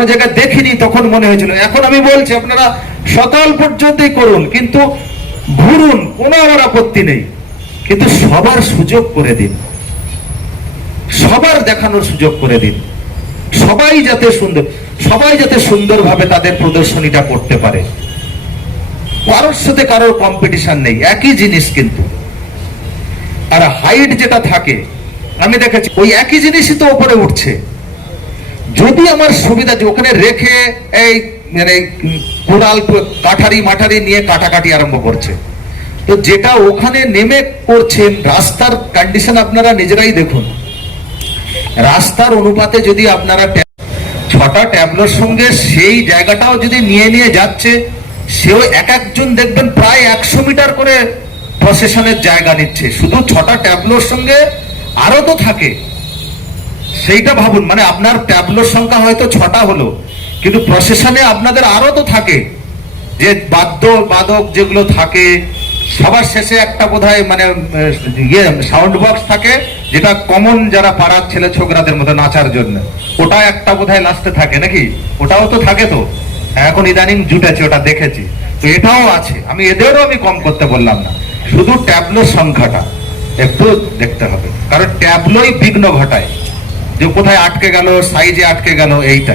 কোনো জায়গায় দেখিনি, তখন মনে হয়েছিল। এখন আমি বলছি, আপনারা সকাল পর্যন্তই করুন, কিন্তু ঘুরুন, কোনো আমার আপত্তি নেই। কিন্তু সবার সুযোগ করে দিন। সবার দেখানোর সুযোগ করে দিন। সবাই যাতে সুন্দর, সবাই যাতে সুন্দরভাবে তাদের প্রদর্শনীটা করতে পারে। কারোর সাথে কারোর কম্পিটিশন নেই, একই জিনিস কিন্তু। আর হাইট যেটা থাকে, আমি দেখেছি, ওই একই জিনিসই তো উপরে উঠছে। যদি আমার সুবিধা যে ওখানে রেখে এই মানে কোদাল কাঠারি মাঠারি নিয়ে কাটাকাটি আরম্ভ করছে। তো যেটা ওখানে নেমে করছেন রাস্তার কন্ডিশন আপনারা নিজেরাই দেখুন। রাস্তার অনুপাতে যদি আপনারা ছটা ট্যাবলোর সঙ্গে সেই জায়গাটাও যদি নিয়ে নিয়ে যাচ্ছে, সেও এক একজন দেখবেন প্রায় একশো মিটার করে প্রসেশনের জায়গা নিচ্ছে। শুধু ছটা ট্যাবলোর সঙ্গে আরও তো থাকে। সেইটা ভাবুন মানে আপনার ট্যাবলোর সংখ্যা হয়তো ছটা হলো, কিন্তু প্রসেশনে আপনাদের আরও তো থাকে, যে বাদ্য, বাদক যেগুলো থাকে, সবার শেষে একটা বোধহয় মানে ইয়ে সাউন্ড বক্স থাকে, যেটা কমন যারা পাড়ার ছেলে ছোকরাদের মতো নাচার জন্য। ওটা একটা বোধহয় লাস্টে থাকে নাকি? ওটাও তো থাকে তো। এখন ইদানিং জুটেছে, ওটা দেখেছি। তো এটাও আছে। আমি এদেরও আমি কম করতে বললাম না। শুধু ট্যাবলোর সংখ্যাটা একটু দেখতে হবে। কারণ ট্যাবলোই বিঘ্ন ঘটায়। যে কোথায় আটকে গেল সাইজে আটকে গেল এইটাই।